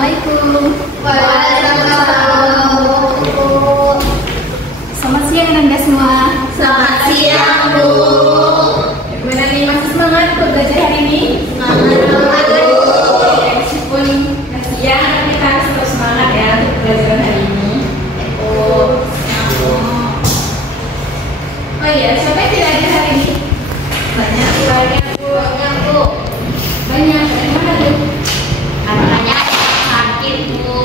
Assalamualaikum. Waalaikumsalam. Selamat siang Anda semua. Selamat siang, Bu. Gimana nih, masih semangat buat belajar hari ini? Semangat, Bu. Meskipun siang, tapi kita harus terus semangat ya untuk belajar hari ini. Oh iya, siapa yang tidak ada hari ini? Banyak, Bu. Banyak. Dari mana tuh? Anak-anaknya sakit, Bu.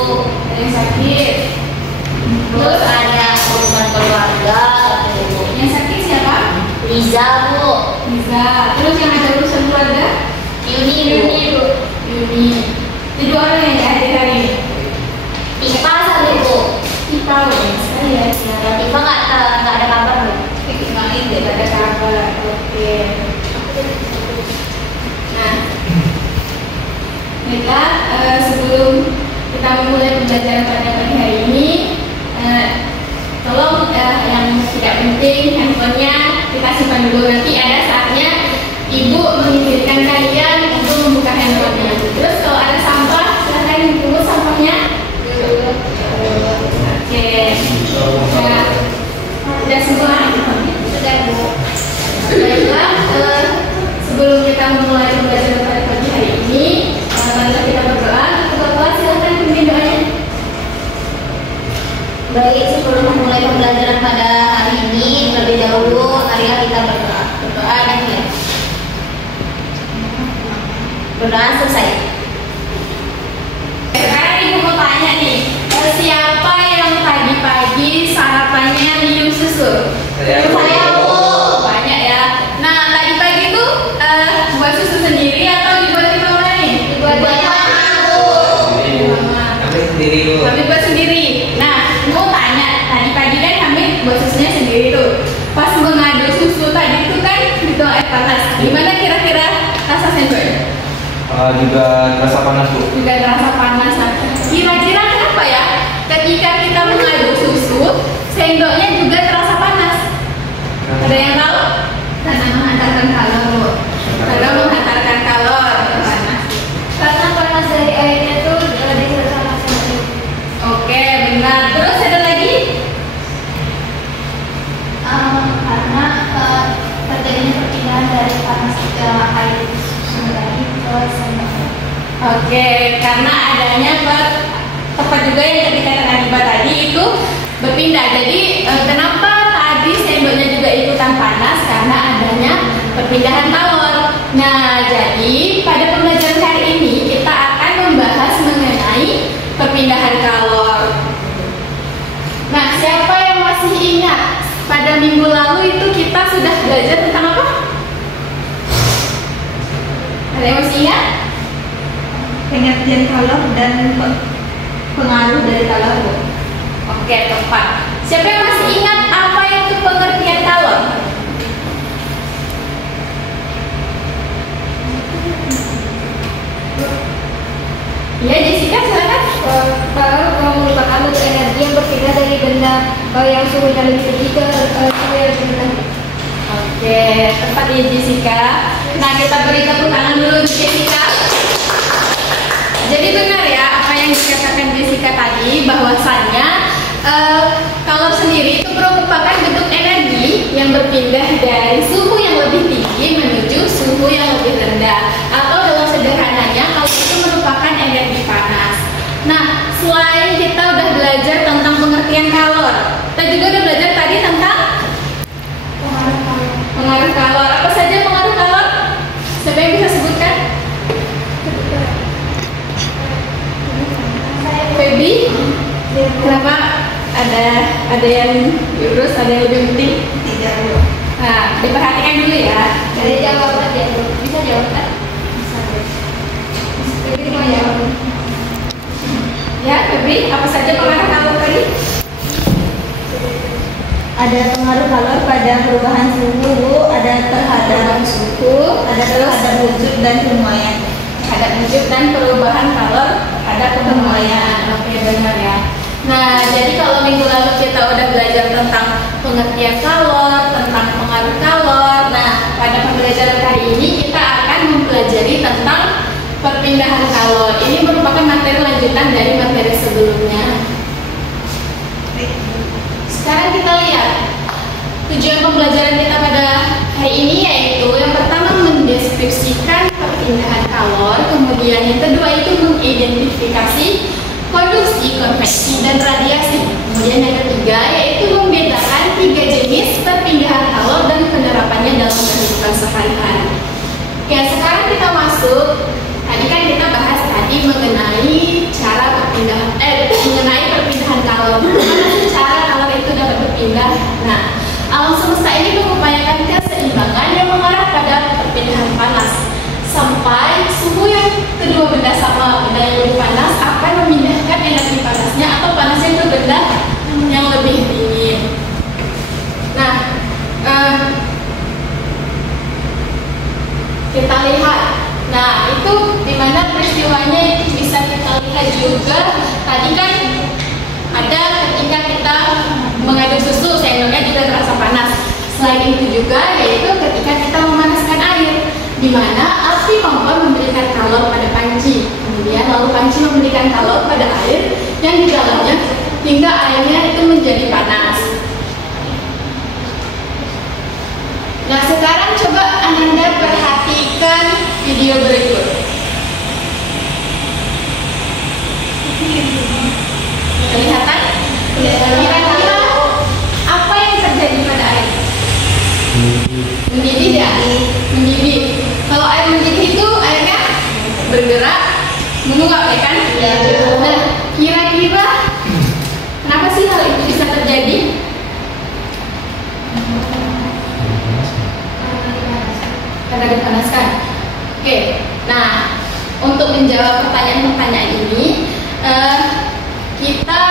Ada yang sakit. Terus ada urusan keluarga, Bu. Yang sakit siapa? Liza, Bu. Bisa. Terus yang ada urusan keluarga? Yuni, Bu. Yuni. Itu orang yang nggak hadir hari ini. Ipa satu, Bu. Ipa, saya. Ipa nggak ada kabar, Bu. Tidak ada kabar. Oke. Nah, baiklah, sebelum kita memulai pembelajaran pada pagi hari ini, tolong yang tidak penting handphonenya kita simpan dulu. Nanti ada saatnya Ibu mengizinkan kalian untuk membuka handphonenya. Terus kalau ada sampah, silahkan dipungut sampahnya. Oke. Nah, sudah semua? Sudah, Bu. Baiklah, sebelum kita memulai pembelajaran pada pagi hari ini, mari kita berdoa. Bapak, silahkan pimpin doanya. Baik, sebelum memulai pembelajaran pada hari ini, terlebih dahulu marilah kita berdoa. Berdoa dan ya. Berdoa selesai. Sekarang Ibu mau tanya nih, siapa yang pagi-pagi sarapannya minum susu? Saya, Bu. Banyak ya. Nah, tadi pagi itu buat susu sendiri atau dibuatin mama nih? Buat mama, Bu. Mama. Kami sendiri, Bu. Kami buat sendiri. Nah, mau tanya, tadi pagi kan kami buat susunya sendiri tuh. Pas mengaduk susu tadi itu kan dituang air panas. Gimana kira-kira rasa sendoknya? Juga rasa panas, Bu. Juga terasa panas. Nah, kira-kira kenapa ya? Ketika kita mengaduk susu, sendoknya juga terasa panas. Ada yang tahu? Karena menghantarkan kalor, Bu. Karena menghantarkan kalor panas. Karena panas dari airnya tuh lebih panas lagi. Oke, benar. Terus ada lagi? Karena terjadinya perpindahan dari panas ke air susu tadi ke sendok. Oke, karena adanya tepat juga yang dikatakan Iba tadi itu berpindah. Jadi kenapa tadi sendoknya juga ikutan panas? Karena adanya perpindahan kalor. Nah, jadi pada pembelajaran kali ini kita akan membahas mengenai perpindahan kalor. Nah, siapa yang masih ingat pada minggu lalu itu kita sudah belajar tentang apa? Ada yang masih ingat? Pengertian kalor dan pengaruh dari kalor, Bu. Oke, tepat. Siapa yang masih ingat apa itu pengertian kalor? Ya, Jessica, silakan. Kalor merupakan bentuk energi yang berpindah dari benda yang suhunya lebih tinggi ke suhu yang lebih rendah. Oke, tepat ya Jessica. Nah, kita beri tepuk tangan dulu untuk Jessica. Jadi benar ya apa yang dikatakan Jessica tadi, bahwasannya kalor sendiri itu merupakan bentuk energi yang berpindah dari suhu yang lebih tinggi menuju suhu yang lebih rendah. Atau dalam sederhananya, kalor itu merupakan energi panas. Nah, selain kita udah belajar tentang pengertian kalor, kita juga udah belajar tadi tentang pengaruh kalor. Apa saja pengaruh kalor? Siapa yang bisa sebutkan? Baby? Kenapa? Ada yang diurus, ada yang lebih penting? Tidak, Bu. Nah, diperhatikan dulu ya. Dari jawaban dia, Bu. Bisa jawab kan? Bisa deh. Jadi mau jawab. Ya, Febri, apa saja pengaruh kalor tadi? Ada pengaruh kalor pada perubahan suhu, Bu. Ada terhadap Suhu, ada terhadap wujud dan penuaian. terhadap wujud dan perubahan kalor pada penuaian. Oke, benar ya. Nah, jadi kalau minggu lalu kita udah belajar tentang pengertian kalor, tentang pengaruh kalor. Nah, pada pembelajaran kali ini kita akan mempelajari tentang perpindahan kalor. Ini merupakan merupakan materi lanjutan dari materi sebelumnya. Sekarang kita lihat tujuan pembelajaran kita pada hari ini, yaitu yang pertama mendeskripsikan perpindahan kalor, kemudian yang kedua itu mengidentifikasi konduksi, konveksi, dan radiasi. Kemudian yang ketiga yaitu membedakan 3 jenis perpindahan kalor dan penerapannya dalam kehidupan sehari-hari. Oke, sekarang kita masuk. Tadi kan kita bahas tadi mengenai cara mengenai perpindahan kalor. Bagaimana sih cara kalor itu dapat berpindah? Nah, alam semesta ini mengupayakan keseimbangan yang mengarah pada perpindahan panas. Sampai suhu yang kedua benda sama benda yang lebih panas akan memindahkan energi panasnya atau panasnya ke benda yang lebih dingin. Nah, kita lihat. Nah, itu dimana peristiwanya itu bisa kita lihat juga. Tadi kan ada ketika kita mengaduk susu, sendoknya juga terasa panas. Selain itu juga yaitu ketika kita memanaskan air, di mana api kompor memberikan kalor pada panci, kemudian lalu panci memberikan kalor pada air yang di dalamnya hingga airnya itu menjadi panas. Nah, sekarang coba Ananda perhatikan video berikut. Kelihatan? Kira-kira apa yang terjadi pada air? Mendidih ya? Mendidih. Kalau air mendidih itu airnya bergerak, menguap ya kan? Ya. Nah, kira-kira kenapa sih hal itu bisa terjadi? Karena dipanaskan. Oke. Nah, untuk menjawab pertanyaan-pertanyaan ini, kita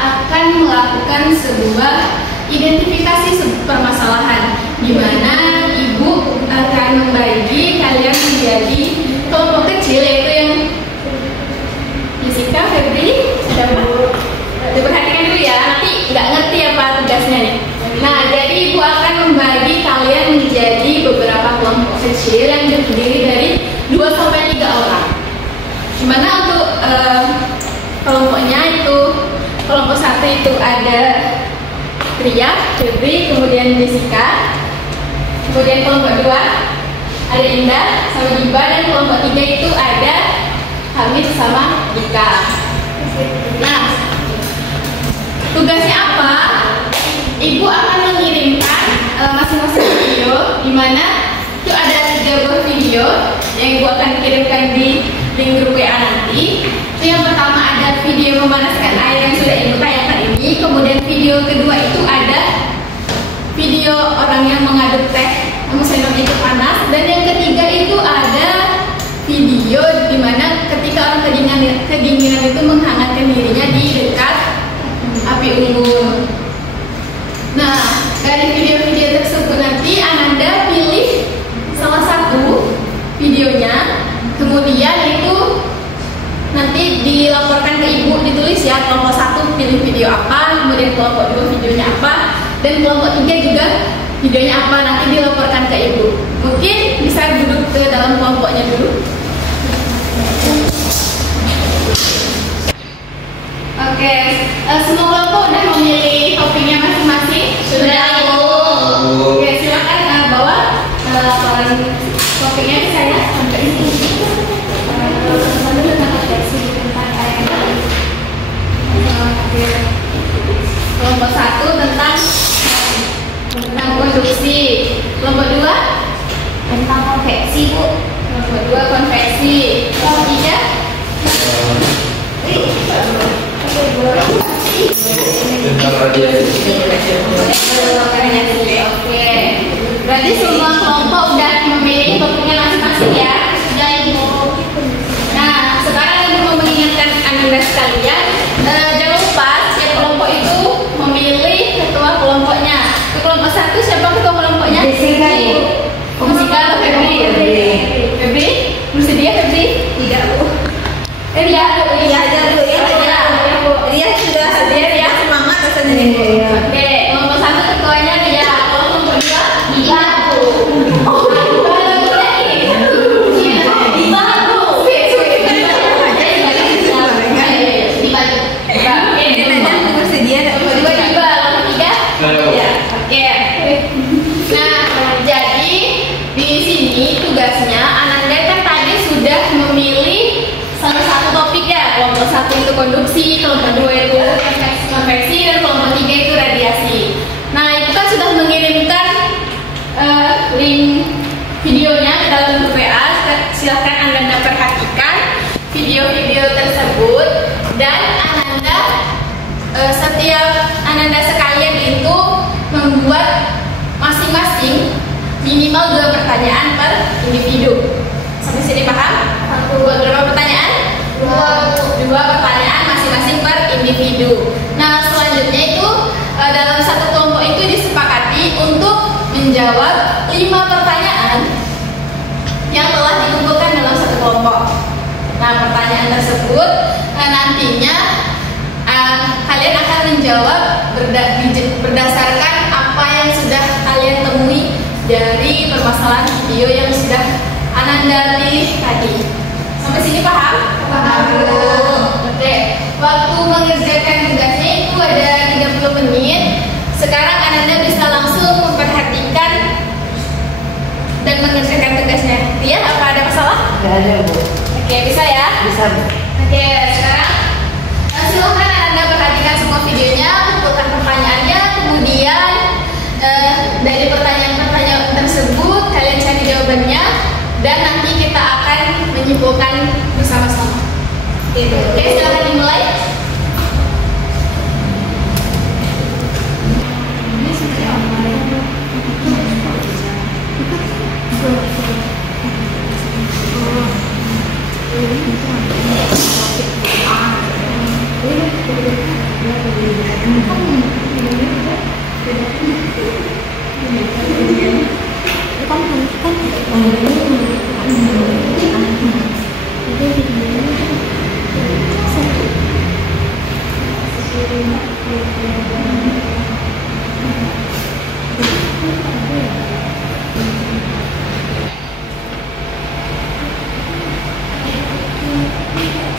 akan melakukan sebuah identifikasi permasalahan, di mana Ibu akan membagi kalian menjadi kelompok kecil, yaitu yang Jessica, Febri, diperhatikan dulu ya, nanti nggak ngerti apa tugasnya nih. Nah, jadi Ibu akan membagi kalian menjadi beberapa kelompok kecil yang terdiri dari 2-3 orang. Dimana untuk kelompoknya itu, kelompok 1 itu ada Ria, Febri, kemudian Jessica. Kemudian kelompok 2 ada Indah sama Diba, dan kelompok 3 itu ada Hamid sama Dika. Nah, tugasnya apa? Ibu akan mengirimkan masing-masing video, di mana itu ada 3 buah video yang Ibu akan kirimkan di link grup WA nanti. Itu yang pertama ada video memanaskan air yang sudah Ibu tayangkan ini. Kemudian video kedua itu ada video orang yang mengaduk teh, namun sendoknya itu panas. Dan yang ketiga itu ada video di mana ketika orang kedinginan itu menghangatkan dirinya di dekat api unggun. Nah, dari video-video tersebut nanti Ananda pilih salah satu videonya, kemudian itu nanti dilaporkan ke Ibu, ditulis ya kelompok 1 pilih video apa, kemudian kelompok 2 videonya apa, dan kelompok 3 juga videonya apa, nanti dilaporkan ke Ibu. Mungkin bisa duduk ke dalam kelompoknya dulu. Oke, semua kelompok udah memilih topiknya masing-masing? Sudah, Ibu. Oke, silakan bawa laporan topiknya ke saya sampai ini. Kelompok 1 tentang konduksi, kelompok 2 tentang konveksi, Bu. kelompok 2 konveksi, kelompok 3 tentang radiasi. Oke, berarti semua kelompok udah memilih topiknya masing-masing ya. Sudah, Ibu. Nah, sekarang Ibu mau mengingatkan Anda sekalian, jangan lupa setiap kelompok itu memilih ketua kelompoknya. Ke kelompok 1 siapa ketua kelompoknya? Jessica, Ibu. Jessica atau Febri? Febri? Bersedia Febri? Tidak, Bu. Iya, Iya, Bu, ya. Dia sudah ya. semangat rasanya nih, Bu. Oke, kelompok 1 ketuanya dia. Kalau kelompok 2? Iya, Bu. Oh, Diba lagi. Diba, Bu. itu konduksi, kelompok 2 itu konveksi, dan kelompok 3 itu radiasi. Nah, itu kan sudah mengirimkan link videonya ke dalam grup WA. Silahkan Ananda perhatikan video-video tersebut, dan setiap Ananda sekalian itu membuat masing-masing minimal 2 pertanyaan per individu. Sampai sini paham? Buat berapa pertanyaan? 2 pertanyaan masing-masing per individu. Nah, selanjutnya itu dalam satu kelompok itu disepakati untuk menjawab 5 pertanyaan yang telah dikumpulkan dalam satu kelompok. Nah, pertanyaan tersebut nantinya kalian akan menjawab berdasarkan apa yang sudah kalian temui dari permasalahan video yang sudah Ananda pilih tadi. Sampai sini paham? Paham. Oke. Waktu mengerjakan tugasnya itu ada 30 menit. Sekarang Ananda bisa langsung memperhatikan dan mengerjakan tugasnya. Ria, apa ada masalah? Nggak ada, Bu. Oke, bisa ya? Bisa, Bu. Oke, sekarang silakan Anda perhatikan semua videonya, kumpulkan pertanyaannya, kemudian dari pertanyaan-pertanyaan tersebut kalian cari jawabannya, dan nanti kita akan menyimpulkan bersama-sama. Oke, silakan dimulai.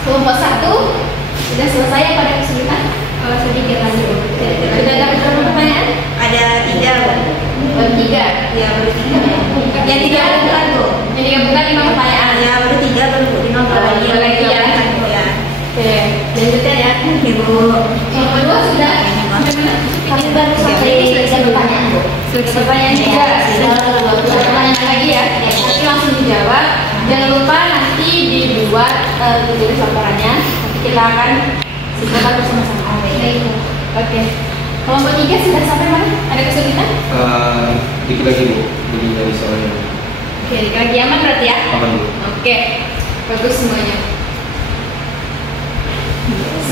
Kelompok 1 sudah selesai yang pada kesulitan? Sedikit lagi. Sudah dapat berapa pertanyaan? Ada 3, Bu. 3. Ya, baru 3. Yang 3 bukan, Bu. Yang 3 bukan 5 pertanyaan. Ya, baru 3 baru, Bu. 5 lagi ya. Ya. Oke, lanjutkan ya. Oke, Bu. Kelompok 2 sudah. Kami baru sampai 3 pertanyaan, Bu. Pertanyaan 3. Sudah 2 pertanyaan lagi ya. Nanti langsung dijawab. Jangan lupa nanti dibuat tulis laporannya. Nanti kita akan simpulkan bersama-sama. Oke. Kelompok 3 sudah sampai mana? Ada kesulitan? Dikit lagi, Bu. Jadi dari soalnya. Oke, dikit lagi aman berarti ya? Aman, Bu. Oke, bagus semuanya.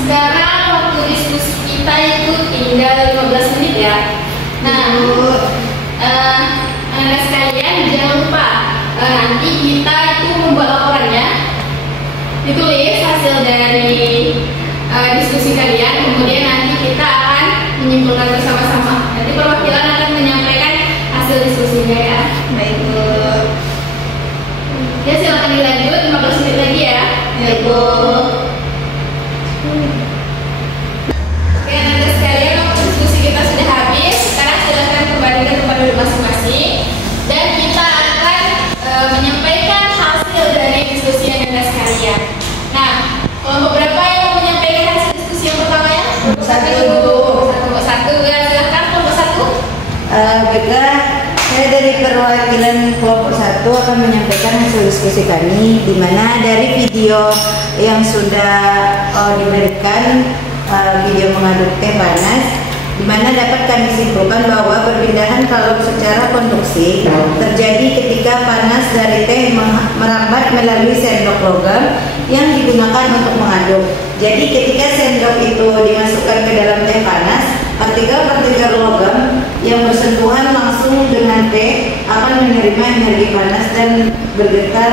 Sekarang waktu diskusi kita itu tinggal 15 menit ya. Nah, Anda sekalian jangan lupa nanti kita itu membuat laporannya, ditulis hasil dari diskusi kalian, kemudian nanti kita akan menyimpulkan bersama-sama. Nanti perwakilan akan menyampaikan hasil diskusinya ya. Baik, Bu. Ya, silakan dilanjut 15 menit lagi ya. Ya, Bu. Oke, Anda sekalian, waktu diskusi kita sudah habis. Sekarang silakan kembali ke tempat duduk masing-masing, dan kita akan menyampaikan hasil dari diskusi yang Anda sekalian. Nah, kelompok berapa yang menyampaikan hasil diskusi yang pertama ya? Kelompok 1 ya, silakan kelompok 1. Baiklah, saya dari perwakilan kelompok 1 akan menyampaikan hasil diskusi kami, di mana dari video yang sudah diberikan, video mengaduk teh panas, di mana dapat kami simpulkan bahwa perpindahan kalor secara konduksi terjadi ketika panas dari teh merambat melalui sendok logam yang digunakan untuk mengaduk. Jadi ketika sendok itu dimasukkan ke dalam teh panas, partikel-partikel logam yang bersentuhan langsung dengan teh akan menerima energi panas dan bergetar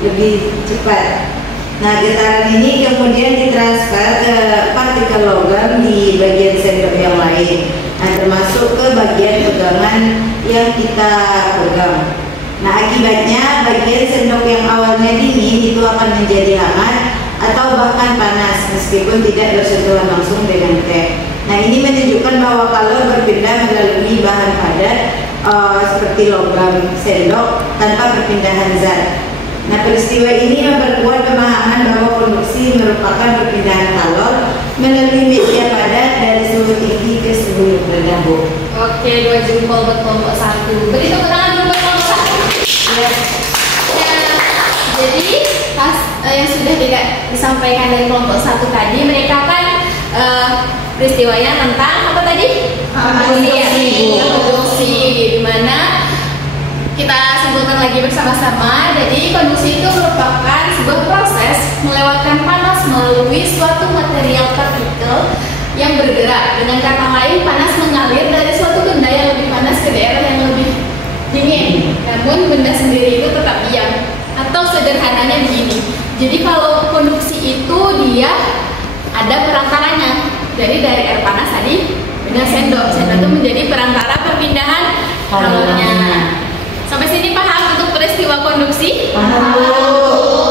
lebih cepat. Nah, getaran ini kemudian ditransfer ke partikel logam di bagian sendok yang lain. Nah, termasuk ke bagian pegangan yang kita pegang. Nah, akibatnya bagian sendok yang awalnya dingin itu akan menjadi hangat atau bahkan panas meskipun tidak bersentuhan langsung dengan teh. Nah, ini menunjukkan bahwa kalor berpindah melalui bahan padat seperti logam sendok tanpa perpindahan zat. Nah, peristiwa Peristiwa ini memperkuat pemahaman bahwa konduksi merupakan perpindahan kalor melalui media padat dari suhu tinggi ke suhu rendah, Bu. Oke, 2 jempol buat kelompok 1. Beri tepuk tangan dulu buat kelompok 1. Yes. Nah, jadi pas yang sudah disampaikan dari kelompok 1 tadi, mereka kan peristiwanya tentang apa tadi? Konduksi, di mana kita simpulkan lagi bersama-sama. Jadi konduksi itu merupakan sebuah proses melewatkan panas melalui suatu material partikel yang bergerak. Dengan kata lain, panas mengalir dari suatu benda yang lebih panas ke daerah yang lebih dingin. Namun benda sendiri itu tetap diam. Atau sederhananya begini. Jadi kalau konduksi itu dia ada perantaranya. Jadi dari air panas tadi dengan sendok. Sendok itu menjadi perantara perpindahan kalornya. Sampai sini paham untuk peristiwa konduksi? Paham.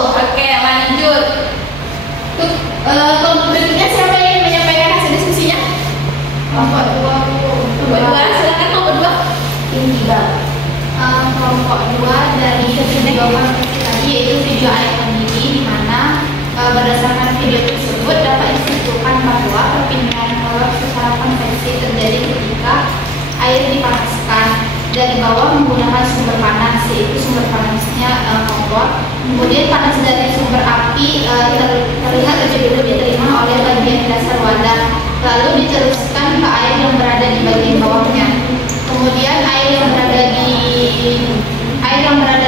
Oke, lanjut. Untuk kelompok berikutnya siapa yang menyampaikan hasil diskusinya? Kelompok 2. Kelompok 2, silakan kelompok 2. Kelompok 2 dari video konferensi tadi, yaitu video air mendidih, di mana berdasarkan video tersebut dapat disimpulkan bahwa perpindahan kalor secara konveksi terjadi ketika air dipanaskan dari bawah menggunakan sumber panas, yaitu sumber panasnya kompor. Kemudian panas dari sumber api terlihat lebih diterima oleh bagian dasar wadah, lalu diteruskan ke air yang berada di bagian bawahnya. Kemudian air yang berada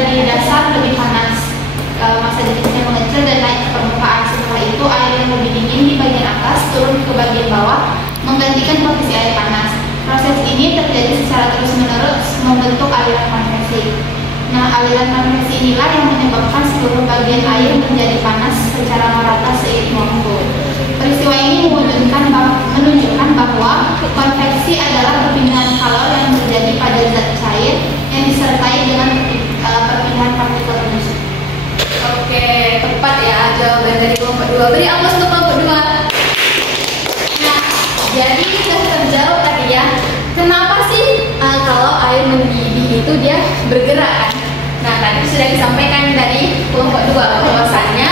di dasar lebih panas, masa didihnya mengecil dan naik ke permukaan. Setelah itu air yang lebih dingin di bagian atas turun ke bagian bawah menggantikan posisi air panas. Proses ini terjadi secara terus-menerus membentuk aliran konveksi. Nah, aliran konveksi inilah yang menyebabkan seluruh bagian air menjadi panas secara merata seiring waktu. Peristiwa ini menunjukkan bahwa konveksi adalah perpindahan kalor yang terjadi pada zat cair yang disertai dengan perpindahan partikel tersebut. Oke, tepat ya jawaban dari kelompok 2. Beri aplaus untuk kelompok 2. Nah, jadi sudah terjawab tadi ya. Kenapa sih kalau air mendidih itu dia bergerak? Nah, tadi sudah disampaikan dari kelompok 2 bahwasannya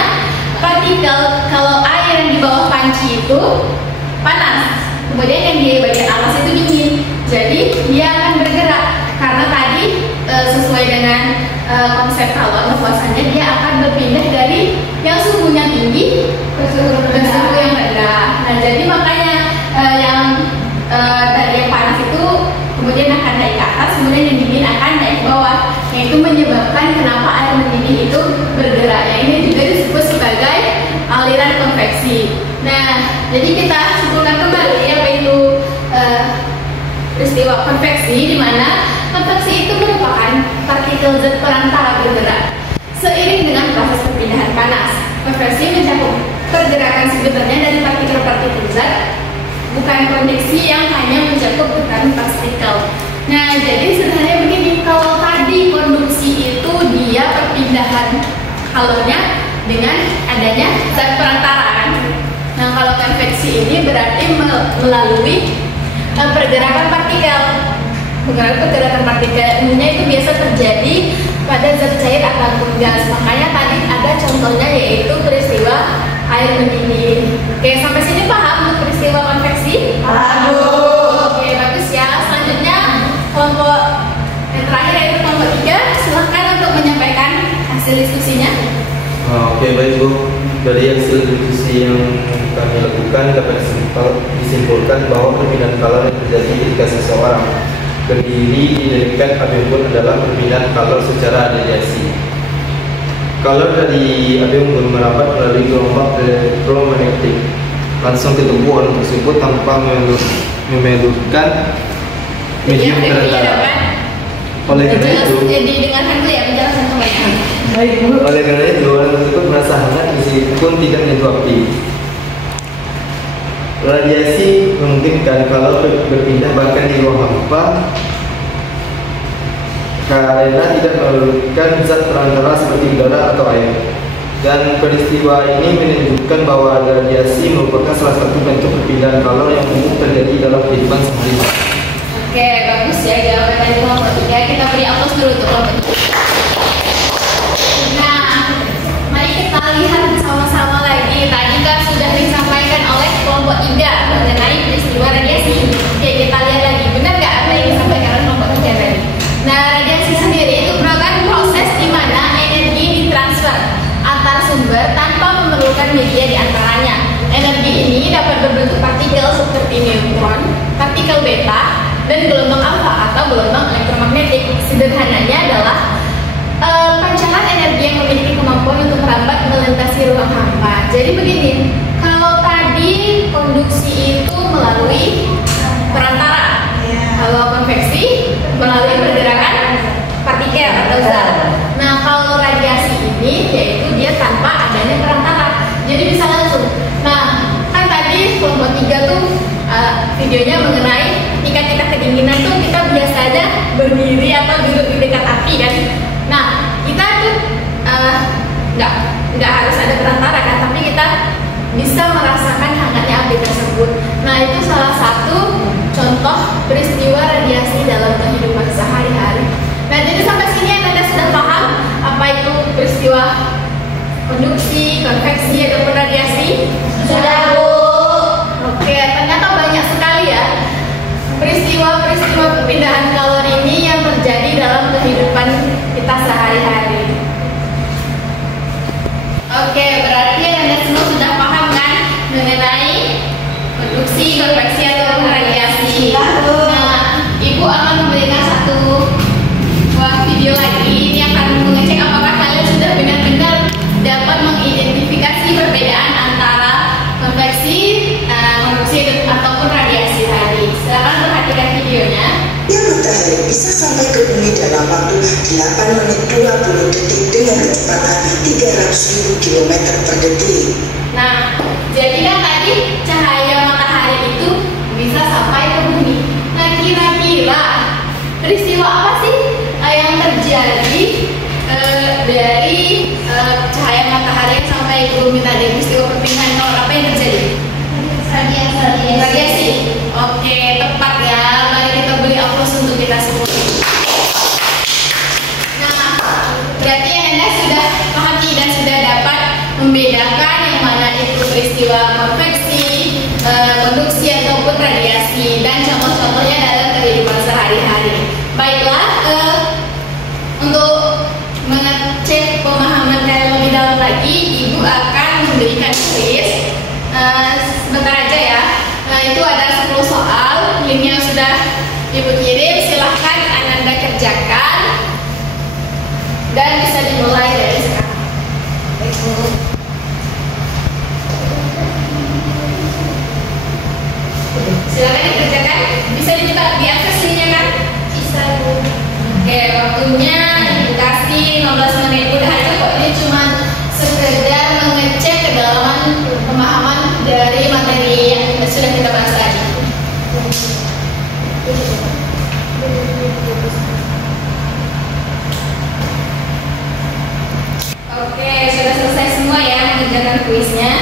partikel kalau air yang di bawah panci itu panas, kemudian yang di bagian atas itu dingin. Jadi dia akan bergerak karena tadi sesuai dengan konsep kalor bahwasannya dia akan berpindah dari yang suhunya tinggi ke suhu yang rendah. Nah, jadi makanya dari yang panas itu kemudian akan naik ke atas, kemudian yang dingin akan naik ke bawah. Yang itu menyebabkan kenapa air mendidih itu bergerak. Yang ini juga disebut sebagai aliran konveksi. Nah, jadi kita simpulkan kembali apa itu peristiwa konveksi, di mana konveksi itu merupakan partikel zat perantara bergerak seiring dengan proses perpindahan panas. Konveksi mencakup pergerakan sebenarnya dari partikel-partikel zat, bukan kondisi yang hanya mencakup getaran partikel. Nah, jadi sebenarnya begini, kalau tadi konduksi itu dia perpindahan kalornya dengan adanya zat perantaraan. Nah, kalau konveksi ini berarti melalui pergerakan partikel. Pergerakan partikelnya itu biasa terjadi pada zat cair ataupun gas. Makanya tadi ada contohnya yaitu peristiwa air mendidih. Oke, sampai sini paham untuk peristiwa konveksi? Paham. Oke, bagus ya. Selanjutnya kelompok yang terakhir yaitu kelompok 3. Silahkan untuk menyampaikan hasil diskusinya. Oke, baik Bu. Dari hasil diskusi yang kami lakukan dapat disimpulkan bahwa perpindahan kalor yang terjadi ketika seseorang berdiri didirikan abium adalah perpindahan kalor secara radiasi. Kalor dari abium merapat melalui gelombang elektromagnetik langsung ke tubuh orang tersebut tanpa memerlukan medium perantaraan. Oleh karena itu, didengarkan dulu ya penjelasan kebanyakan. oleh karena itu orang tersebut merasa hangat meskipun tidak menyentuh api. Radiasi memungkinkan kalau berpindah bahkan di ruang hampa karena tidak memerlukan zat perantara seperti udara atau air. Dan peristiwa ini menunjukkan bahwa radiasi merupakan salah satu bentuk perpindahan kalor yang umum terjadi dalam kehidupan sehari-hari. Oke, bagus ya jawaban dari kelompok 3. Kita beri aplaus dulu untuk kelompok 3. Nah, beberapa media di antaranya. Energi ini dapat berbentuk partikel seperti neutron, partikel beta, dan gelombang alfa atau gelombang elektromagnetik. Sederhananya adalah pancaran energi yang memiliki kemampuan untuk merambat melintasi ruang hampa. Jadi begini, kalau tadi konduksi itu melalui perantara, kalau konveksi melalui pergerakan partikel atau zat. Nah, kalau radiasi ini yaitu dia tanpa adanya perantara, jadi bisa langsung. Nah, kan tadi kelompok 3 tuh videonya mengenai ketika kita kedinginan tuh kita biasa aja berdiri atau duduk di dekat api kan. Nah, kita tuh nggak harus ada perantara kan, tapi kita bisa merasakan hangatnya api tersebut. Nah, itu salah satu contoh peristiwa radiasi dalam kehidupan sehari-hari. Nah, jadi sampai sini Anda sudah paham apa itu peristiwa konduksi, konveksi, ataupun radiasi? Sudah, Bu. Oke, ternyata banyak sekali ya peristiwa-peristiwa perpindahan kalori ini yang terjadi dalam kehidupan kita sehari-hari. Oke, berarti Anda semua sudah paham kan mengenai konduksi, konveksi, ataupun radiasi. Nah, Ibu akan memberikan satu video lagi. Ini akan mengecek apakah kalian sudah benar-benar dapat mengidentifikasi perbedaan antara konveksi, konduksi ataupun radiasi tadi. Silakan perhatikan videonya. Matahari bisa sampai ke bumi dalam waktu 8 menit 20 detik dengan kecepatan 300.000 km per detik. Nah, jadi kan tadi cahaya matahari itu bisa sampai ke bumi. Nah, kira-kira peristiwa apa sih yang terjadi dari cahaya matahari yang sampai ke bumi tadi? Peristiwa perpindahan kalori apa yang terjadi? Radiasi. Oke, tepat ya. Mari kita beri aplaus untuk kita semua. Nah, berarti Anda sudah pahami dan sudah dapat membedakan yang mana itu peristiwa konveksi, konduksi ataupun radiasi, dan contoh-contohnya dalam kehidupan sehari-hari. Baiklah, untuk mengecek pemahaman kalian lebih dalam lagi, Ibu akan memberikan kuis. Sebentar aja ya. Nah, itu ada 10 soal. Linknya sudah Ibu kirim. Silahkan Anda kerjakan dan bisa dimulai dari sekarang. Silakan dikerjakan. Bisa dibuka diakses linknya kan? Bisa, Bu. Oke, waktunya Ibu kasih 15 menit. Udah cukup. Ini cuma sekedar mengecek kedalaman pemahaman dari materi yang sudah kita bahas tadi. Oke, sudah selesai semua ya mengerjakan kuisnya.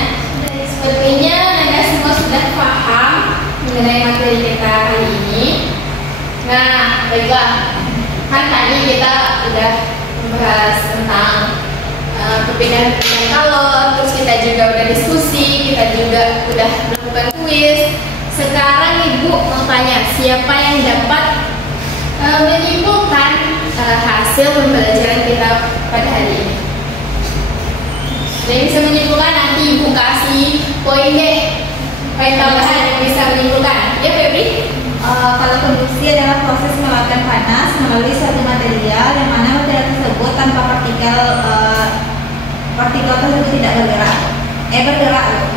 Sepertinya Anda semua sudah paham mengenai materi kita hari ini. Nah, baiklah. Kan tadi kita sudah membahas tentang perpindahan kalori, terus kita juga udah diskusi, kita juga udah melakukan kuis. Sekarang Ibu mau tanya, siapa yang dapat menyimpulkan hasil pembelajaran kita pada hari ini? Yang bisa menyimpulkan nanti Ibu kasih poin deh, poin tambahan yang bisa menyimpulkan. Ya, Febri? Kalau konduksi adalah proses mengeluarkan panas melalui suatu material yang mana material tersebut tanpa partikel tersebut tidak bergerak.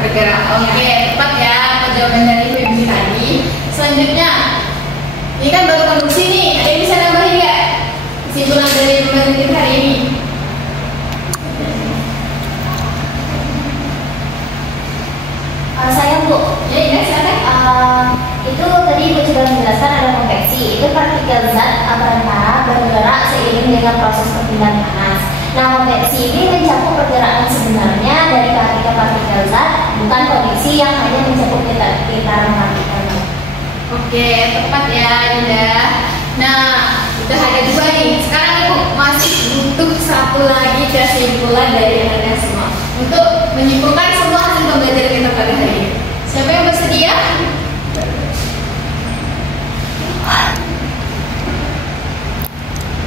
Bergerak. Oke, tepat ya jawaban dari Febri tadi. Selanjutnya, ini kan baru konduksi nih. Ada yang bisa nambahin nggak kesimpulan dari pembelajaran kita hari ini? Saya, Bu. Ya, silakan. Itu tadi Ibu sudah menjelaskan ada konveksi. Itu partikel zat perantara bergerak seiring dengan proses perpindahan panas. Nah, konveksi ini mencakup pergerakan sebenarnya dari partikel-partikel zat, bukan kondisi yang hanya mencakup getaran partikel. Oke, tepat ya, Indah. Nah, udah ada 2 nih. Sekarang Ibu masih butuh 1 lagi kesimpulan dari Anda semua untuk menyimpulkan semua hasil pembelajaran kita pada hari ini. Siapa yang bersedia?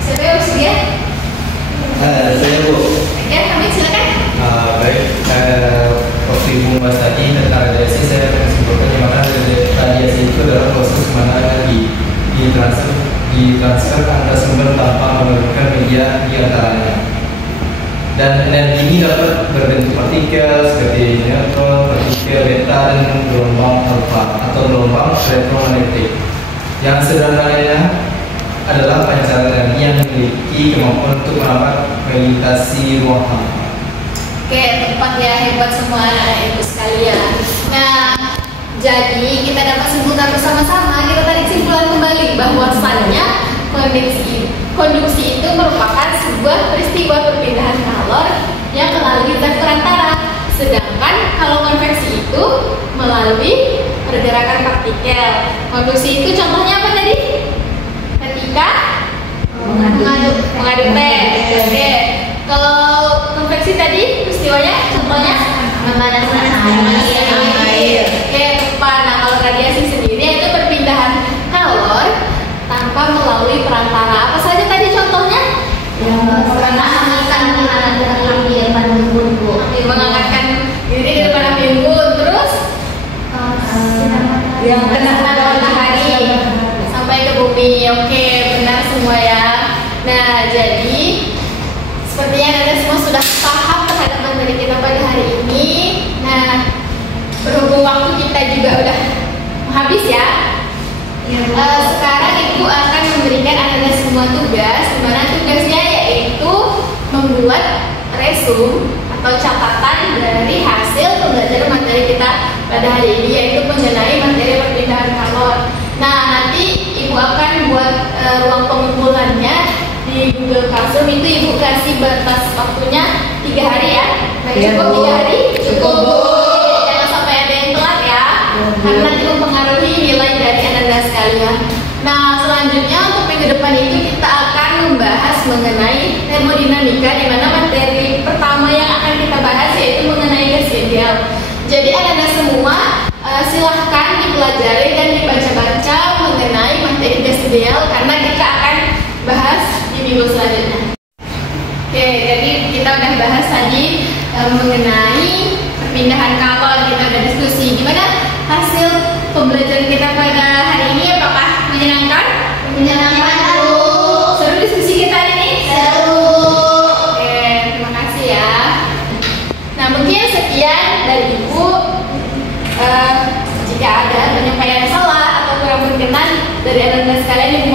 Siapa yang bersedia? Saya, Bu. Ya, kami silakan. Baik. membahas tadi tentang radiasi, saya akan simpulkan di mana radiasi itu adalah proses mana ditransfer antar sumber tanpa menurunkan media di antaranya. Dan energi ini dapat berbentuk partikel seperti neutron, partikel beta, dan gelombang alfa atau gelombang elektromagnetik. Yang sederhananya adalah pancaran energi yang memiliki kemampuan untuk merambat melintasi ruang hampa. Oke, tepat ya, hebat semua anak ibu sekalian. Nah, jadi kita dapat simpulkan bersama-sama, kita tarik simpulan kembali bahwasannya konduksi itu merupakan sebuah peristiwa perpindahan kalor yang melalui zat perantara. Sedangkan kalau konveksi itu melalui pergerakan partikel. Konduksi itu contohnya apa tadi? Ketika mengaduk teh. Oke. Kalau konveksi tadi peristiwanya contohnya memanaskan air. Oke, tepat. Nah, kalau radiasi sendiri itu perpindahan kalor tanpa melalui perantara. Apa saja tadi contohnya? Mengangkatkan diri di depan api unggun, terus yang kena matahari sampai ke bumi. Oke, benar semua ya. Nah, jadi sepertinya Anda semua sudah paham terhadap materi kita pada hari ini. Nah, berhubung waktu kita juga udah habis ya. Sekarang Ibu akan memberikan Anda semua tugas, di mana tugasnya yaitu membuat resume atau catatan dari hasil pembelajaran materi kita pada hari ini, yaitu mengenai materi perpindahan kalor. Nah, nanti Ibu akan buat ruang pengumpulannya di Google Classroom. Itu Ibu kasih batas waktunya 3 hari ya. Cukup 3 hari? Cukup. Jangan sampai ada yang telat ya, karena nanti mempengaruhi nilai dari Anda sekalian. Nah, selanjutnya untuk minggu depan itu kita akan membahas mengenai termodinamika, di mana materi pertama yang akan kita bahas yaitu mengenai gas ideal. Jadi Anda semua silahkan dipelajari dan dibaca-baca mengenai materi gas ideal, karena kita akan bahas di minggu selanjutnya. Oke, jadi kita udah bahas tadi mengenai perpindahan kalor, kita udah diskusi. Gimana hasil pembelajaran kita pada hari ini? Apakah menyenangkan? Menyenangkan, Bu. Seru diskusi kita hari ini? Seru. Oke, terima kasih ya. Nah, mungkin sekian dari Ibu. Jika ada penyampaian salah atau kurang berkenan dari Anda sekalian, Ibu